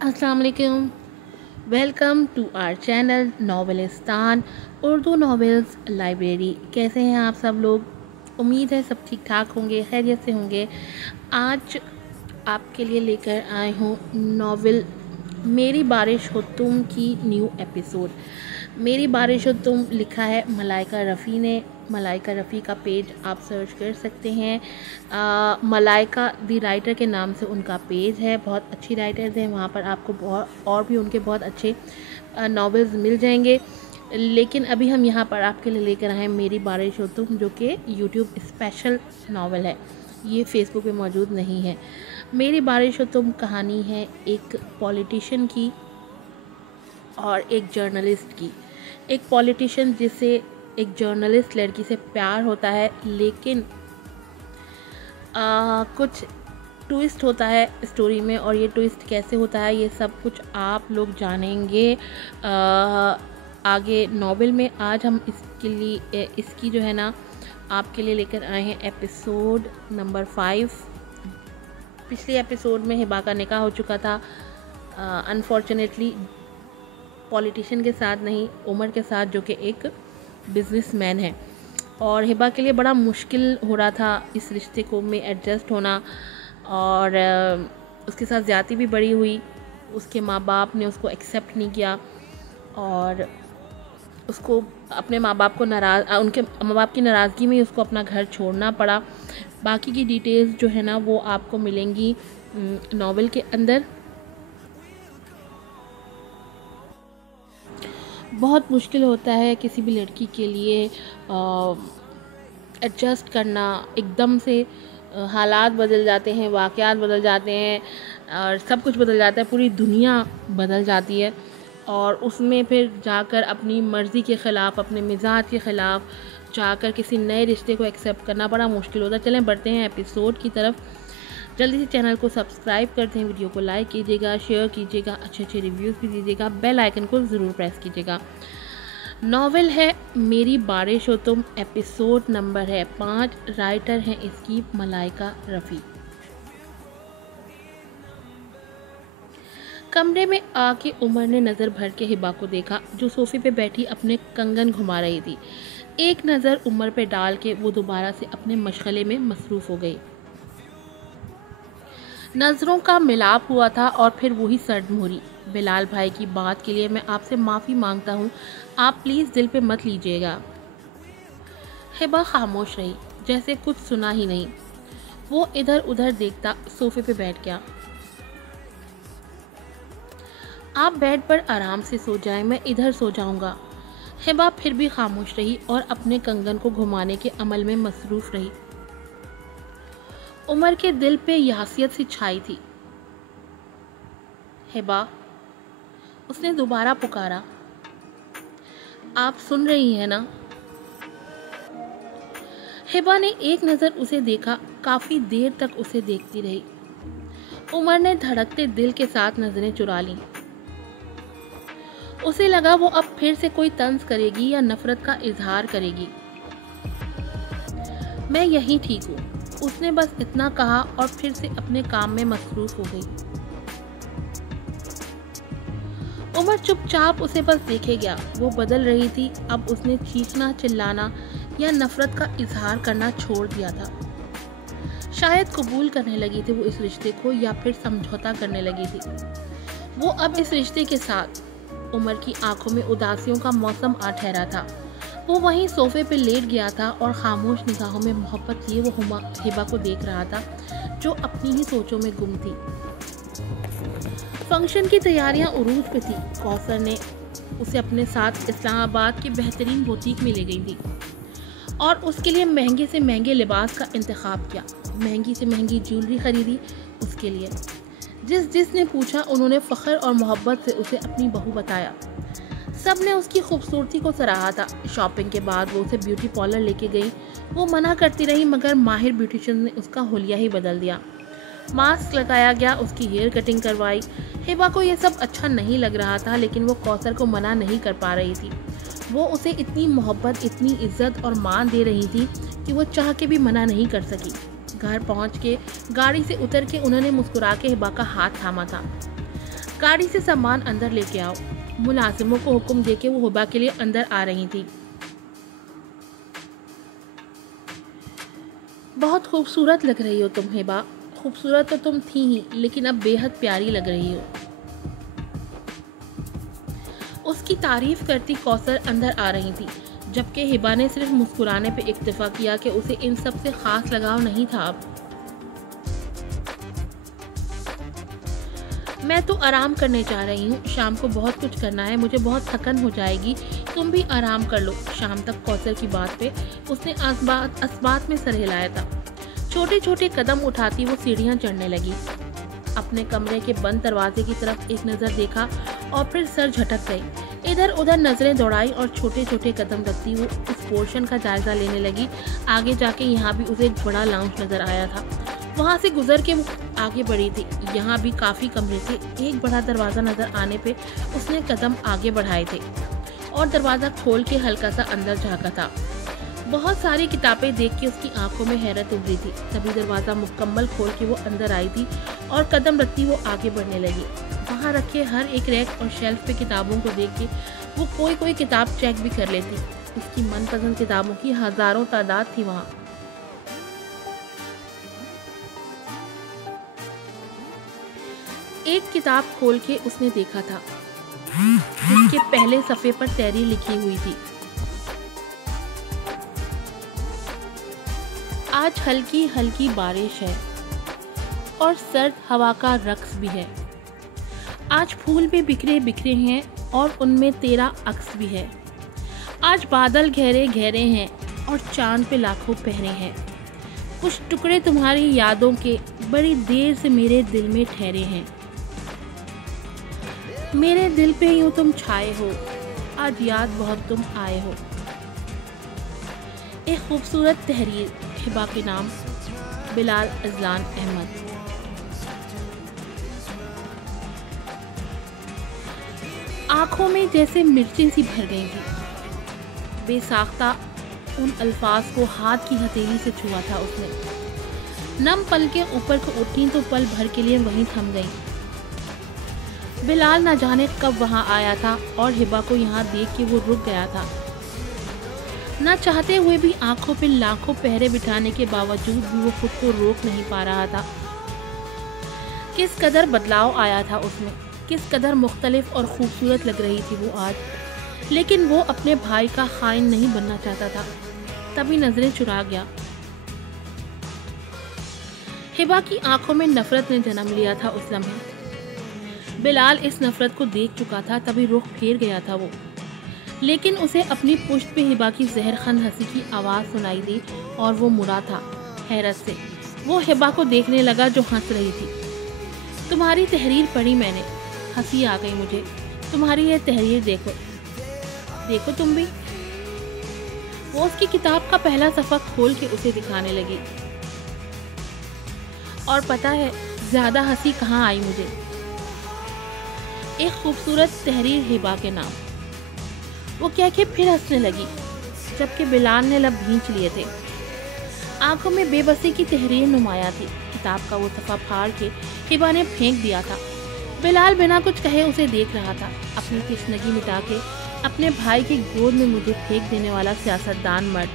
अस्सलाम वालेकुम। Welcome to our channel Novelistan Urdu novels library. कैसे हैं आप सब लोग? उम्मीद है सब ठीक ठाक होंगे, खैरियत से होंगे। आज आपके लिए लेकर आई हूँ नॉवेल मेरी बारिश हो तुम की न्यू एपिसोड। मेरी बारिश हो तुम लिखा है मलाइका रफ़ी ने। मलाइका रफ़ी का पेज आप सर्च कर सकते हैं। मलाइका दी राइटर के नाम से उनका पेज है। बहुत अच्छी राइटर्स हैं वहाँ पर, आपको बहुत और भी उनके बहुत अच्छे नॉवेल्स मिल जाएंगे। लेकिन अभी हम यहाँ पर आपके लिए लेकर आए हैं मेरी बारिश हो तुम, जो कि यूट्यूब स्पेशल नॉवेल है। ये फेसबुक पे मौजूद नहीं है। मेरी बारिश हो तुम कहानी है एक पॉलिटिशियन की और एक जर्नलिस्ट की। एक पॉलिटिशियन जिसे एक जर्नलिस्ट लड़की से प्यार होता है, लेकिन कुछ ट्विस्ट होता है स्टोरी में, और ये ट्विस्ट कैसे होता है ये सब कुछ आप लोग जानेंगे आगे नॉवेल में। आज हम इसकी जो है ना आपके लिए लेकर आए हैं एपिसोड नंबर 5। पिछले एपिसोड में हिबा का निकाह हो चुका था, अनफॉर्चुनेटली पॉलिटिशियन के साथ नहीं, उमर के साथ, जो कि एक बिजनेसमैन है। और हिबा के लिए बड़ा मुश्किल हो रहा था इस रिश्ते को में एडजस्ट होना, और उसके साथ ज़्यादती भी बड़ी हुई। उसके माँ बाप ने उसको एक्सेप्ट नहीं किया और उसको अपने माँ बाप को उनके माँ बाप की नाराज़गी में उसको अपना घर छोड़ना पड़ा। बाकी की डिटेल्स जो है ना वो आपको मिलेंगी नॉवेल के अंदर। बहुत मुश्किल होता है किसी भी लड़की के लिए एडजस्ट करना। एकदम से हालात बदल जाते हैं, वाक़यात बदल जाते हैं और सब कुछ बदल जाता है, पूरी दुनिया बदल जाती है। और उसमें फिर जाकर अपनी मर्ज़ी के ख़िलाफ़, अपने मिजाज के ख़िलाफ़ जाकर किसी नए रिश्ते को एक्सेप्ट करना बड़ा मुश्किल होता है। चलें बढ़ते हैं एपिसोड की तरफ। जल्दी से चैनल को सब्सक्राइब करते हैं, वीडियो को लाइक कीजिएगा, शेयर कीजिएगा, अच्छे अच्छे रिव्यूज़ भी दीजिएगा, बेल आइकन को ज़रूर प्रेस कीजिएगा। नॉवेल है मेरी बारिश हो तुम, एपिसोड नंबर है 5। राइटर हैं इसकी मलाइका रफ़ी। कमरे में आके उमर ने नज़र भर के हिबा को देखा, जो सोफे पे बैठी अपने कंगन घुमा रही थी। एक नज़र उमर पे डाल के वो दोबारा से अपने मशगले में मसरूफ़ हो गई। नज़रों का मिलाप हुआ था और फिर वही सरदमोरी। बिलाल भाई की बात के लिए मैं आपसे माफ़ी मांगता हूँ, आप प्लीज़ दिल पे मत लीजिएगा। हिबा खामोश रही, जैसे कुछ सुना ही नहीं। वो इधर उधर देखता सोफे पे बैठ गया। आप बेड पर आराम से सो जाएं, मैं इधर सो जाऊंगा। हिबा फिर भी खामोश रही और अपने कंगन को घुमाने के अमल में मसरूफ़ रही। उमर के दिल पे यासियत सी छाई थी। हिबा, उसने दोबारा पुकारा। आप सुन रही हैं ना? हिबा ने एक नज़र उसे देखा, काफ़ी देर तक उसे देखती रही। उमर ने धड़कते दिल के साथ नज़रें चुरा लीं। उसे लगा वो अब फिर से कोई तंज करेगी या नफ़रत का इजहार करेगी। मैं यहीं ठीक हूँ, उसने बस इतना कहा और फिर से अपने काम में मसरूफ़ हो गई। उमर चुपचाप उसे बस देखे गया। वो बदल रही थी, अब उसने चीखना, चिल्लाना या नफ़रत का इजहार करना छोड़ दिया था। शायद कबूल करने लगी थी वो इस रिश्ते को, या फिर समझौता करने लगी थी वो अब इस रिश्ते के साथ। उमर की आंखों में उदासियों का मौसम आ ठहरा था। वो वहीं सोफे पे लेट गया था और खामोश निगाहों में मोहब्बत लिए वो हिबा को देख रहा था, जो अपनी ही सोचों में गुम थी। फंक्शन की तैयारियां उरूज पे थी। कौसर ने उसे अपने साथ इस्लामाबाद की बेहतरीन बुटीक में ले गई थी और उसके लिए महंगे से महंगे लिबास का इंतखाब किया। महंगी से महंगी ज्वेलरी खरीदी उसके लिए। जिसने पूछा उन्होंने फ़ख्र और मोहब्बत से उसे अपनी बहू बताया। सब ने उसकी खूबसूरती को सराहा था। शॉपिंग के बाद वो उसे ब्यूटी पार्लर लेके गई। वो मना करती रही, मगर माहिर ब्यूटिशियन ने उसका हुलिया ही बदल दिया। मास्क लगाया गया, उसकी हेयर कटिंग करवाई। हिबा को ये सब अच्छा नहीं लग रहा था, लेकिन वो कौसर को मना नहीं कर पा रही थी। वो उसे इतनी मोहब्बत, इतनी इज्जत और मान दे रही थी कि वो चाह के भी मना नहीं कर सकी। घर पहुंच के गाड़ी से उतर के उन्होंने मुस्कुरा के हिबा का हाथ थामा था। गाड़ी से सामान अंदर लेके आओ। मुलाजिमों को हुक्म देके वो हिबा के लिए अंदर आ रही थी। बहुत खूबसूरत लग रही हो तुम हिबा। खूबसूरत तो तुम थी ही, लेकिन अब बेहद प्यारी लग रही हो। उसकी तारीफ करती कौसर अंदर आ रही थी, जबकि हिबा ने सिर्फ मुस्कुराने पे इक्तफा किया कि उसे इन सब से खास लगाव नहीं था। अब मैं तो आराम करने जा रही हूँ, शाम को बहुत कुछ करना है, मुझे बहुत थकन हो जाएगी, तुम भी आराम कर लो शाम तक। कौसर की बात पे उसने अस्बात में सर हिलाया था। छोटे छोटे कदम उठाती वो सीढ़ियाँ चढ़ने लगी। अपने कमरे के बंद दरवाजे की तरफ एक नज़र देखा और फिर सर झटक गई। इधर उधर नज़रें दौड़ाई और छोटे छोटे कदम रखती वो उस पोर्शन का जायज़ा लेने लगी। आगे जाके यहाँ भी उसे एक बड़ा लाउंज नज़र आया था। वहाँ से गुजर के वो आगे बढ़ी थी। यहाँ भी काफ़ी कमरे थे। एक बड़ा दरवाज़ा नज़र आने पे उसने कदम आगे बढ़ाए थे और दरवाज़ा खोल के हल्का सा अंदर झाँका था। बहुत सारी किताबें देख के उसकी आंखों में हैरत उभरी थी। तभी दरवाज़ा मुकम्मल खोल के वो अंदर आई थी और कदम रखती वो आगे बढ़ने लगी। वहाँ रखे हर एक रैक और शेल्फ पे किताबों को देख के वो कोई किताब चेक भी कर लेती। उसकी मनपसंद किताबों की हज़ारों तादाद थी वहाँ। एक किताब खोल के उसने देखा था, जिसके पहले सफ़े पर तहरीर लिखी हुई थी। आज हल्की हल्की बारिश है और सर्द हवा का रक्स भी है। आज फूल भी बिखरे बिखरे हैं और उनमें तेरा अक्स भी है। आज बादल गहरे गहरे हैं और चांद पे लाखों पहरे हैं। कुछ टुकड़े तुम्हारी यादों के बड़ी देर से मेरे दिल में ठहरे हैं। मेरे दिल पे यूं तुम छाए हो, आज याद बहुत तुम आए हो। एक खूबसूरत तहरीर, हिबा के नाम, बिलाल अजलान अहमद। आंखों में जैसे मिर्चें सी भर गई थी। बेसाख्ता उन अल्फाज को हाथ की हथेली से छुआ था उसने। नम पलकें ऊपर को उठी तो पल भर के लिए वहीं थम गई। बिलाल न जाने कब वहां आया था और हिबा को यहाँ देख के वो रुक गया था। न चाहते हुए भी आंखों पे लाखों पहरे बिठाने के बावजूद भी वो खुद को रोक नहीं पा रहा था। किस कदर बदलाव आया था उसमें, किस कदर मुख्तलिफ और खूबसूरत लग रही थी वो आज। लेकिन वो अपने भाई का खाइन नहीं बनना चाहता था। तभी नजरें चुरा गया। हिबा की आंखों में नफरत ने जन्म लिया था उस लम्हे। बिलाल इस नफरत को देख चुका था, तभी रुख फेर गया था वो। लेकिन उसे अपनी पुश्त पे हिबा की जहरखंद हंसी की आवाज़ सुनाई दी और वो मुड़ा था हैरत से। वो हिबा को देखने लगा जो हंस रही थी। तुम्हारी तहरीर पढ़ी मैंने, हंसी आ गई मुझे। तुम्हारी ये तहरीर देखो, देखो तुम भी। वो उसकी किताब का पहला सफ़ा खोल के उसे दिखाने लगी। और पता है ज़्यादा हंसी कहाँ आई मुझे। एक खूबसूरत तहरीर, हिबा के नाम। वो कह के फिर हंसने लगी, जबकि बिलाल ने लब भींच लिए थे। आंखों में बेबसी की तहरीर नुमाया थी। किताब का वो सफ़ा फाड़ के हिबा ने फेंक दिया था। बिलाल बिना कुछ कहे उसे देख रहा था। अपनी तशनगी मिटा के अपने भाई की गोद में मुझे फेंक देने वाला सियासतदान मर्द,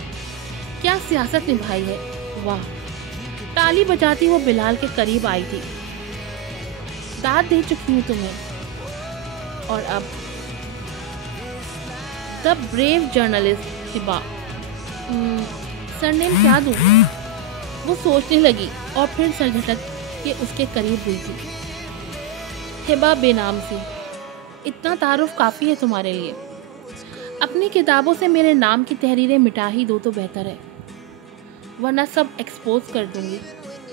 क्या सियासत निभाई है, वाह। ताली बजाती वो बिलाल के करीब आई थी। दाद दे चुकी हूँ तुम्हें, और अब the brave journalist Hiba. Surname क्या दूँ? वो सोचने लगी और फिर सर झटक के उसके करीब हुई थी। हिबा बेनाम सी। इतना तारुफ काफ़ी है तुम्हारे लिए। अपनी किताबों से मेरे नाम की तहरीरें मिटा ही दो तो बेहतर है, वरना सब एक्सपोज कर दूंगी,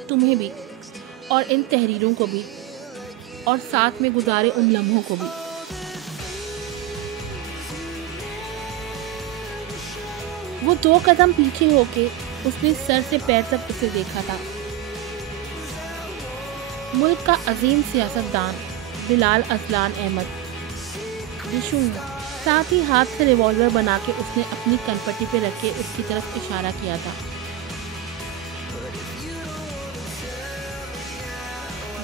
तुम्हें भी और इन तहरीरों को भी, और साथ में गुजारे उन लम्हों को भी। वो 2 कदम पीछे होके उसने सर से पैर तक उसे देखा था। मुल्क का अजीम सियासतदान बिलाल अजलान अहमद। साथ ही हाथ से रिवॉल्वर बना के उसने अपनी कनपट्टी पे रख के उसकी तरफ इशारा किया था।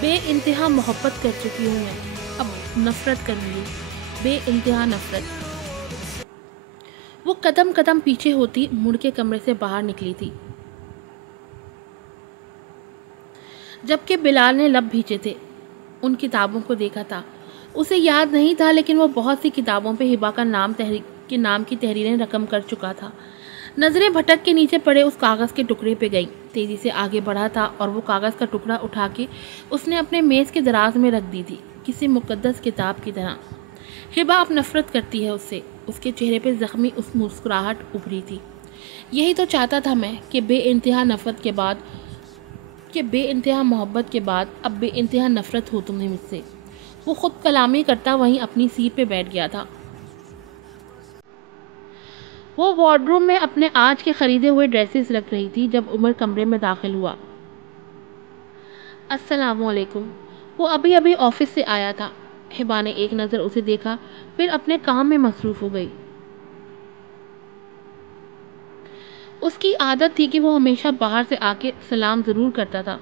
बेइंतहा मोहब्बत कर चुकी हूँ मैं, अब नफ़रत करूँगी, बेइंतहा नफ़रत। वो कदम कदम पीछे होती मुड़ के कमरे से बाहर निकली थी, जबकि बिलाल ने लब भींचे थे। उन किताबों को देखा था, उसे याद नहीं था, लेकिन वो बहुत सी किताबों पे हिबा का नाम की तहरीरें रकम कर चुका था। नज़रें भटक के नीचे पड़े उस कागज़ के टुकड़े पे गई। तेज़ी से आगे बढ़ा था और वो कागज़ का टुकड़ा उठा के उसने अपने मेज़ के दराज में रख दी थी, किसी मुक़द्दस किताब की तरह। हिबा अब नफ़रत करती है उससे। उसके चेहरे पे ज़ख्मी उस मुस्कुराहट उभरी थी। यही तो चाहता था मैं कि बेइंतहा नफ़रत के बाद, कि बेइंतहा मोहब्बत के बाद अब बेइंतहा नफ़रत हो तुमने मुझसे। वो खुद कलामी करता वहीं अपनी सीट पे बैठ गया था। वो वार्डरूम में अपने आज के ख़रीदे हुए ड्रेसेस रख रही थी जब उमर कमरे में दाखिल हुआ। अस्सलामुअलैकुम। वो अभी अभी ऑफिस से आया था। हिबा ने एक नज़र उसे देखा, फिर अपने काम में मसरूफ़ हो गई। उसकी आदत थी कि वो हमेशा बाहर से आके सलाम ज़रूर करता था।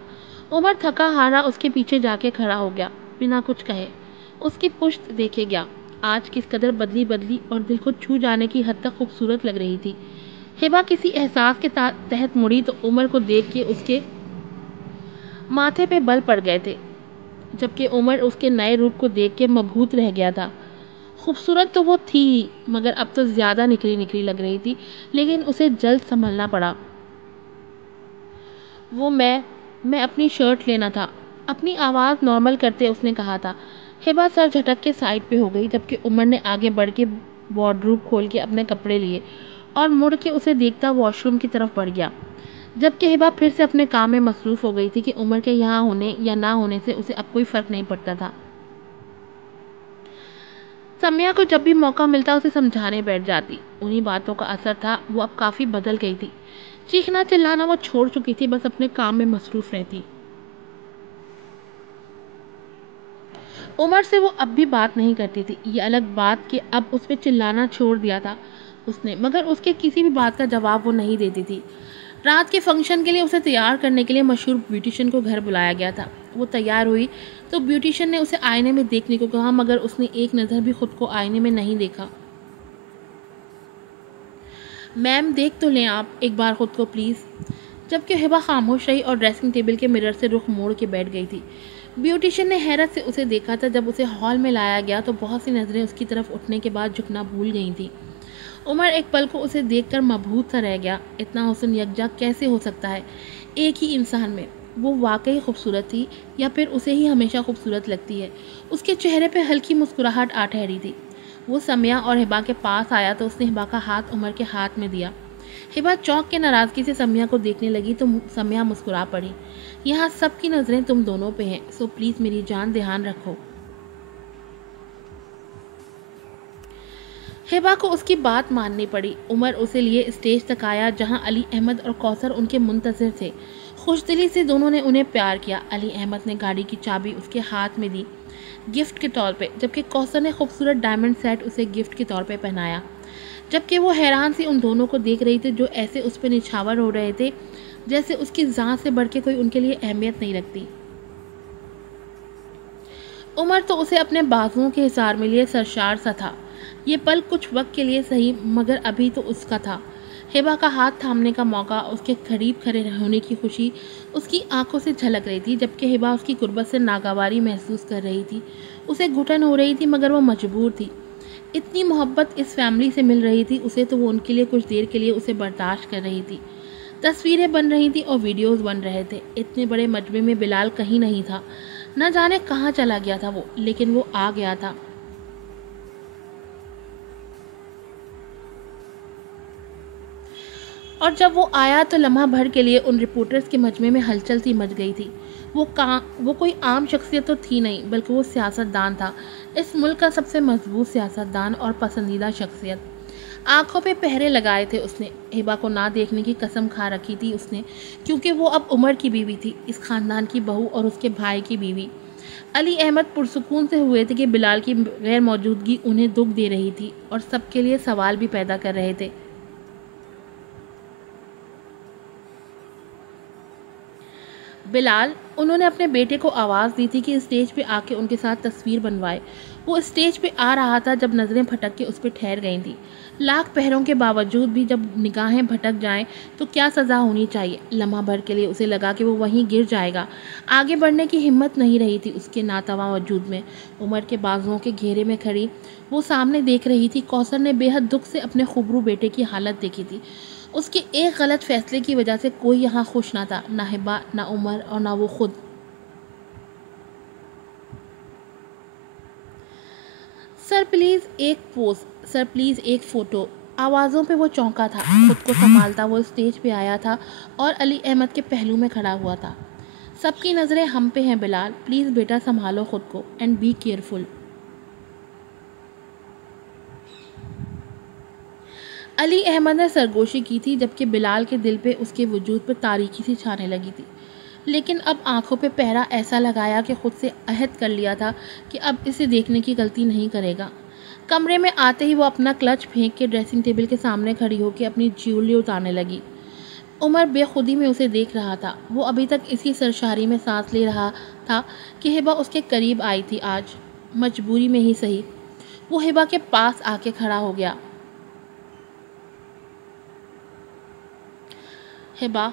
उमर थका हारा उसके पीछे जाके खड़ा हो गया, बिना कुछ कहे। उसकी पुश्त देखे गया, आज किस कदर बदली बदली और दिल को छू जाने की हद तक खूबसूरत लग रही थी। हिबा किसी एहसास के तहत मुड़ी तो उमर को देख के उसके माथे पे बल पड़ गए थे, जबकि उमर उसके नए रूप को देख के मबहूत रह गया था। खूबसूरत तो वो थी ही, मगर अब तो ज़्यादा निखरी निखरी लग रही थी, लेकिन उसे जल्द संभलना पड़ा। वो मैं अपनी शर्ट लेना था, अपनी आवाज़ नॉर्मल करते उसने कहा था। हिबा सर झटक के साइड पे हो गई, जबकि उमर ने आगे बढ़ के वार्डरोब खोल के अपने कपड़े लिए और मुड़ के उसे देखता वॉशरूम की तरफ बढ़ गया। जबकि हिबा फिर से अपने काम में मसरूफ़ हो गई थी कि उमर के यहाँ होने या ना होने से उसे अब कोई फ़र्क नहीं पड़ता था। सम्या को जब भी मौका मिलता उसे समझाने बैठ जाती। उन्हीं बातों का असर था, वो अब काफ़ी बदल गई थी। चीखना चिल्लाना वो छोड़ चुकी थी, बस अपने काम में मसरूफ़ रहती। उमर से वो अब भी बात नहीं करती थी। ये अलग बात कि अब उस पर चिल्लाना छोड़ दिया था उसने, मगर उसके किसी भी बात का जवाब वो नहीं देती थी। रात के फंक्शन के लिए उसे तैयार करने के लिए मशहूर ब्यूटिशियन को घर बुलाया गया था। वो तैयार हुई तो ब्यूटिशियन ने उसे आईने में देखने को कहा, मगर उसने एक नज़र भी खुद को आईने में नहीं देखा। मैम देख तो लें आप एक बार खुद को प्लीज़। जबकि हिबा खामोश रही और ड्रेसिंग टेबल के मिरर से रुख मोड़ के बैठ गई थी। ब्यूटिशियन ने हैरत से उसे देखा था। जब उसे हॉल में लाया गया तो बहुत सी नज़रें उसकी तरफ उठने के बाद झुकना भूल गई थी। उमर एक पल को उसे देखकर मबहूत सा रह गया। इतना हुस्न यकजा कैसे हो सकता है एक ही इंसान में? वो वाकई खूबसूरत थी या फिर उसे ही हमेशा खूबसूरत लगती है? उसके चेहरे पे हल्की मुस्कुराहट आ ठहरी थी। वो सम्या और हिबा के पास आया तो उसने हिबा का हाथ उमर के हाथ में दिया। हिबा चौंक के नाराज़गी से सम्या को देखने लगी तो सम्या मुस्कुरा पड़ी। यहाँ सबकी नज़रें तुम दोनों पे हैं, सो प्लीज़ मेरी जान ध्यान रखो। हिबा को उसकी बात माननी पड़ी। उमर उसे लिए स्टेज तक आया, जहाँ अली अहमद और कौसर उनके मुंतज़िर थे। खुशदिली से दोनों ने उन्हें प्यार किया। अली अहमद ने गाड़ी की चाबी उसके हाथ में दी गिफ्ट के तौर पे, जबकि कौसर ने खूबसूरत डायमंड सेट उसे गिफ्ट के तौर पे पहनाया। जबकि वो हैरान सी उन दोनों को देख रही थी, जो ऐसे उस पर निछावर हो रहे थे जैसे उसकी जान से बढ़ के कोई उनके लिए अहमियत नहीं रखती। उमर तो उसे अपने बाजुओं के हिसार में लिए सरशार सा था। ये पल कुछ वक्त के लिए सही, मगर अभी तो उसका था। हिबा का हाथ थामने का मौका, उसके करीब खड़े होने की खुशी उसकी आंखों से झलक रही थी। जबकि हिबा उसकी गुर्बत से नागवारी महसूस कर रही थी। उसे घुटन हो रही थी, मगर वो मजबूर थी। इतनी मोहब्बत इस फैमिली से मिल रही थी उसे, तो वो उनके लिए कुछ देर के लिए उसे बर्दाश्त कर रही थी। तस्वीरें बन रही थी और वीडियोस बन रहे थे। इतने बड़े मजमे में बिलाल कहीं नहीं था। न जाने कहाँ चला गया था वो, लेकिन वो आ गया था। और जब वो आया तो लम्हा भर के लिए उन रिपोर्टर्स के मजमे में हलचल सी मच गई थी। वो कोई आम शख्सियत तो थी नहीं, बल्कि वो सियासतदान था। इस मुल्क का सबसे मजबूत सियासतदान और पसंदीदा शख्सियत। आंखों पे पहरे लगाए थे उसने। हिबा को ना देखने की कसम खा रखी थी उसने, क्योंकि वो अब उमर की बीवी थी, इस खानदान की बहू और उसके भाई की बीवी। अली अहमद पुरसुकून से हुए थे कि बिलाल की गैर मौजूदगी उन्हें दुख दे रही थी और सबके लिए सवाल भी पैदा कर रहे थे। बिलाल, उन्होंने अपने बेटे को आवाज़ दी थी कि स्टेज पे आके उनके साथ तस्वीर बनवाए। वो स्टेज पे आ रहा था जब नज़रें भटक के उस पे ठहर गई थी। लाख पहरों के बावजूद भी जब निगाहें भटक जाएं तो क्या सज़ा होनी चाहिए। लम्हा भर के लिए उसे लगा कि वो वहीं गिर जाएगा। आगे बढ़ने की हिम्मत नहीं रही थी उसके नातवा वजूद में। उमर के बाजुओं के घेरे में खड़ी वो सामने देख रही थी। कौसर ने बेहद दुख से अपने खुबरू बेटे की हालत देखी थी। उसके एक गलत फैसले की वजह से कोई यहाँ खुश ना था, ना हिबा, ना उमर और ना वो खुद। सर प्लीज़ एक पोज, सर प्लीज़ एक फ़ोटो। आवाज़ों पे वो चौंका था। खुद को संभालता वो स्टेज पे आया था और अली अहमद के पहलू में खड़ा हुआ था। सबकी नज़रें हम पे हैं बिलाल, प्लीज़ बेटा संभालो खुद को and be careful. Ali Ahmad ने सरगोशी की थी जबकि बिलाल के दिल पे उसके वजूद पर तारीकी सी छाने लगी थी। लेकिन अब आंखों पे पहरा ऐसा लगाया कि खुद से अहद कर लिया था कि अब इसे देखने की गलती नहीं करेगा। कमरे में आते ही वो अपना क्लच फेंक के ड्रेसिंग टेबल के सामने खड़ी होकर अपनी ज्वेलरी उतारने लगी। उमर बेखुदी में उसे देख रहा था। वो अभी तक इसी सरशारी में सांस ले रहा था कि हिबा उसके करीब आई थी। आज मजबूरी में ही सही वो हिबा के पास आके खड़ा हो गया। हिबा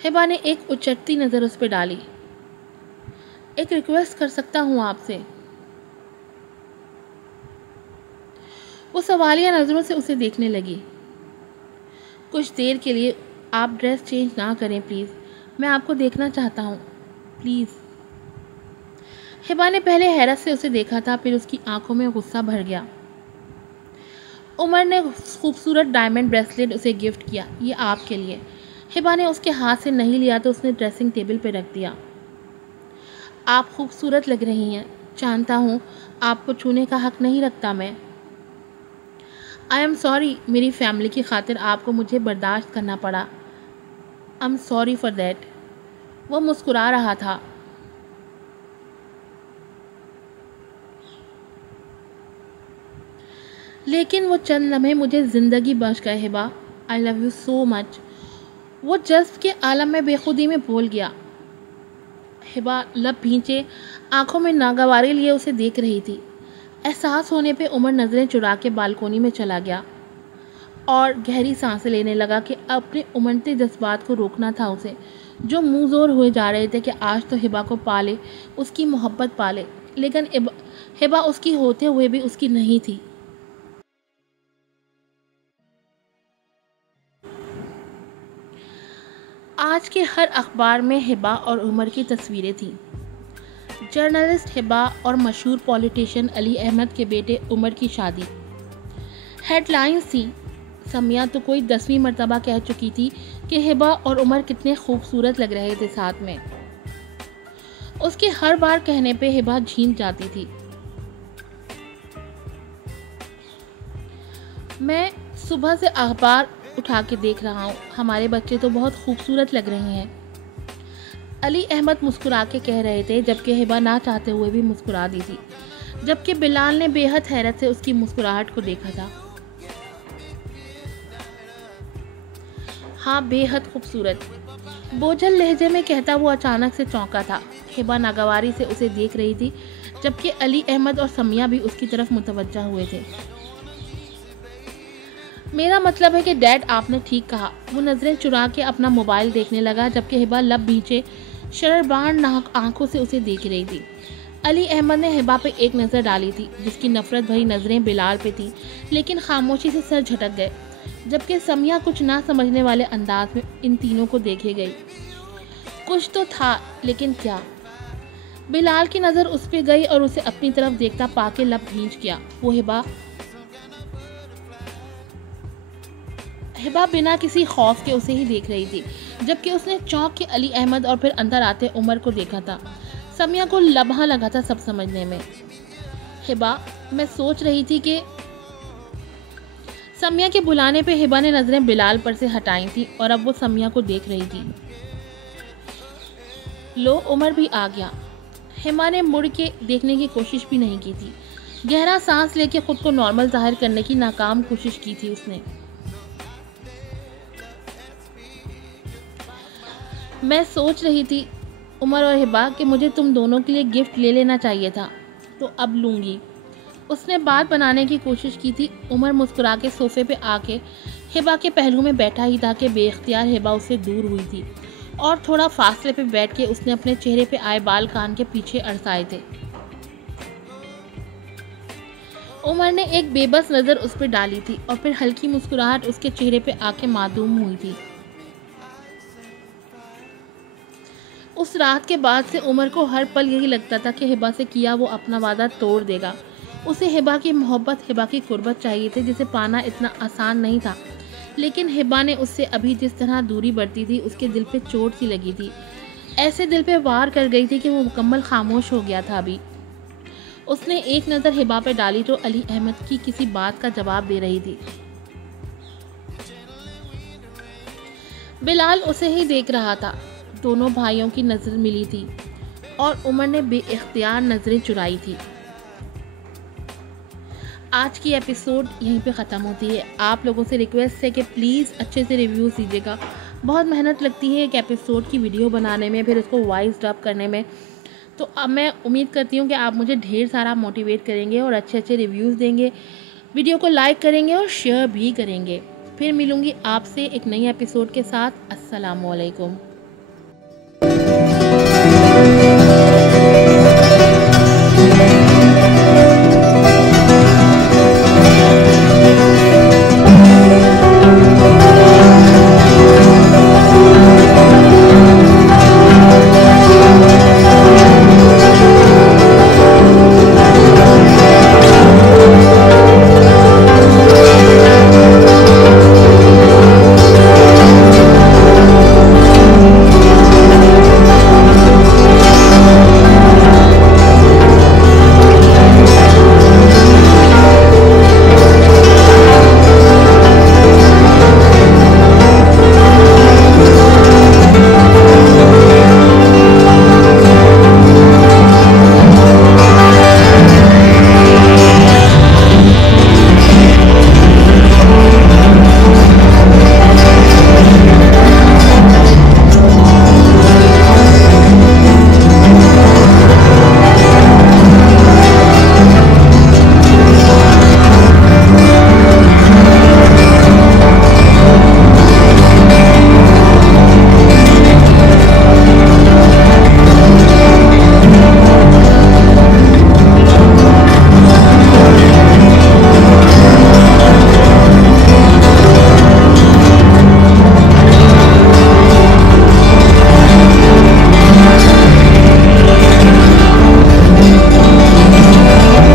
हिबा ने एक उचटती नज़र उस पर डाली। एक रिक्वेस्ट कर सकता हूँ आपसे? वो सवालिया नज़रों से उसे देखने लगी। कुछ देर के लिए आप ड्रेस चेंज ना करें प्लीज़, मैं आपको देखना चाहता हूँ प्लीज़। हिबा ने पहले हैरत से उसे देखा था, फिर उसकी आंखों में गुस्सा भर गया। उमर ने खूबसूरत डायमंड ब्रेसलेट उसे गिफ्ट किया, ये आपके लिए। हिबा ने उसके हाथ से नहीं लिया तो उसने ड्रेसिंग टेबल पर रख दिया। आप खूबसूरत लग रही हैं, जानता हूँ आपको छूने का हक नहीं रखता मैं। आई एम सॉरी, मेरी फैमिली की खातिर आपको मुझे बर्दाश्त करना पड़ा। I am sorry for that. वो मुस्कुरा रहा था। लेकिन वो चंद लम्हे मुझे ज़िंदगी बख्श गए Hiba. I love you so much. वो जज्ब के आलम में बेखुदी में बोल गया। हिबा लब भींचे आंखों में नागवारी लिए उसे देख रही थी। एहसास होने पे उमर नज़रें चुरा के बालकोनी में चला गया और गहरी सांसें लेने लगा कि अपने उमड़ते जज्बात को रोकना था उसे, जो मुँह ज़ोर हुए जा रहे थे कि आज तो हिबा को पाले, उसकी मोहब्बत पाले। लेकिन हिबा उसकी होते हुए भी उसकी नहीं थी। आज के हर अखबार में हिबा और उमर की तस्वीरें थीं। जर्नलिस्ट हिबा और मशहूर पॉलिटिशियन अली अहमद के बेटे उमर की शादी। हेडलाइंस थी, समिया तो कोई 10वीं मर्तबा कह चुकी थी कि हिबा और उमर कितने खूबसूरत लग रहे थे साथ में। उसके हर बार कहने पे हिबा झीम जाती थी। मैं सुबह से अखबार उठा के देख रहा हूँ, हमारे बच्चे तो बहुत खूबसूरत लग रहे हैं। अली अहमद मुस्कुरा के कह रहे थे, जबकि हिबा ना चाहते हुए भी मुस्कुरा दी थी। जबकि बिलाल ने बेहद हैरत से उसकी मुस्कुराहट को देखा था। हाँ, बेहद खूबसूरत, बोझल लहजे में कहता वो अचानक से चौंका था। हिबा नागवारी से उसे देख रही थी, जबकि अली अहमद और समिया भी उसकी तरफ मुतवज्जा हुए थे। मेरा मतलब है कि डैड, आपने ठीक कहा। वो नज़रें चुरा के अपना मोबाइल देखने लगा, जबकि हिबा लब भींचे शरबान आंखों से उसे देख रही थी। अली अहमद ने हिबा पे एक नज़र डाली थी, जिसकी नफरत भरी नज़रें बिलाल पे थी, लेकिन खामोशी से सर झटक गए। जबकि समिया कुछ ना समझने वाले अंदाज में इन तीनों को देखे गई। कुछ तो था, लेकिन क्या? बिलाल की नज़र उस पर गई और उसे अपनी तरफ देखता पाके लब भींच गया। वो हिबा बिना किसी खौफ के उसे ही देख रही थी, जबकि उसने चौंक के अली अहमद और फिर अंदर आते उमर को देखा था। समिया को लम्हा लगा था सब समझने में। हिबा, मैं सोच रही थी कि समिया के बुलाने पे हिबा ने नजरें बिलाल पर से हटाई थी और अब वो समिया को देख रही थी। लो, उमर भी आ गया। हिबा ने मुड़ के देखने की कोशिश भी नहीं की थी। गहरा सांस लेके खुद को नॉर्मल जाहिर करने की नाकाम कोशिश की थी उसने। मैं सोच रही थी उमर और हिबा कि मुझे तुम दोनों के लिए गिफ्ट ले लेना चाहिए था, तो अब लूँगी। उसने बात बनाने की कोशिश की थी। उमर मुस्कुरा के सोफे पे आके हिबा के पहलू में बैठा ही था कि बेख्तियार हिबा उससे दूर हुई थी और थोड़ा फासले पे बैठ के उसने अपने चेहरे पे आए बाल कान के पीछे अड़साए थे। उमर ने एक बेबस नज़र उस पर डाली थी और फिर हल्की मुस्कुराहट उसके चेहरे पे आके मासूम हुई थी। उस रात के बाद से उमर को हर पल यही लगता था कि हिबा से किया वो अपना वादा तोड़ देगा। उसे हिबा की मोहब्बत, हिबा की कुर्बत चाहिए थी जिसे पाना इतना आसान नहीं था। लेकिन हिबा ने उससे अभी जिस तरह दूरी बढ़ती थी उसके दिल पे चोट सी लगी थी। ऐसे दिल पे वार कर गई थी कि वो मुकम्मल खामोश हो गया था। अभी उसने एक नज़र हिबा पे डाली तो अली अहमद की किसी बात का जवाब दे रही थी। बिलाल उसे ही देख रहा था। दोनों भाइयों की नज़र मिली थी और उमर ने बेइख्तियार नज़रें चुराई थी। आज की एपिसोड यहीं पे ख़त्म होती है। आप लोगों से रिक्वेस्ट है कि प्लीज़ अच्छे से रिव्यूज़ दीजिएगा। बहुत मेहनत लगती है एक एपिसोड की वीडियो बनाने में, फिर उसको वॉइस डब करने में। तो अब मैं उम्मीद करती हूँ कि आप मुझे ढेर सारा मोटिवेट करेंगे और अच्छे अच्छे रिव्यूज़ देंगे, वीडियो को लाइक करेंगे और शेयर भी करेंगे। फिर मिलूँगी आपसे एक नई एपिसोड के साथ। अस्सलामु अलैकुम।